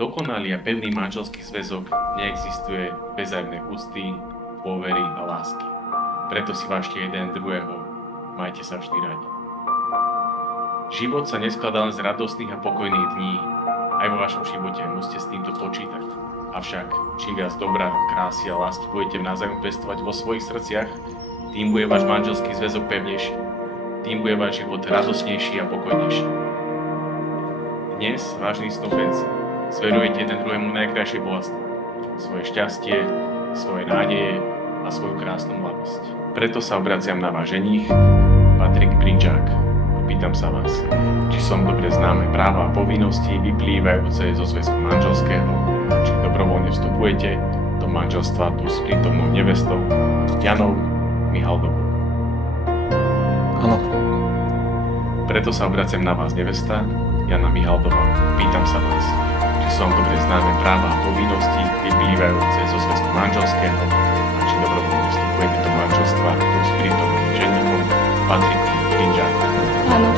Dokonalý a pevný manželský zväzok neexistuje bez vzájomnej úcty, dôvery a lásky. Preto si vážte jeden druhého, majte sa vždy radi. Život sa neskladá len z radostných a pokojných dní. Aj vo vašom živote musíte s týmto počítať. Avšak čím viac dobra, krásy a lásky budete navzájom pestovať vo svojich srdciach, tým bude váš manželský zväzok pevnejší. Tým bude váš život radosnejší a pokojnejší. Dnes, vážny snúbenci, zverujete jeden druhému najkrajšie bohatstvo. Svoje šťastie, svoje nádeje a svoju krásnu mladosť. Preto sa obraciam na váš ženích, Patrik Brinžák. Pýtam sa vás, či som dobre známe práva a povinnosti vyplývajúce zo zväzku manželského, či dobrovoľne vstupujete do manželstva tu s prítomnou nevestou Janou Mihaldovou. Áno. Preto sa obraciam na vás, nevesta Jana Mihaldová. Pýtam sa vás, či som dobre známe práva a povinnosti vyplývajúce zo zväzku manželského, a či dobrovoľne vstupujete do manželstva tu s prítomným ženíchom Patrikom Brinžákom. Áno.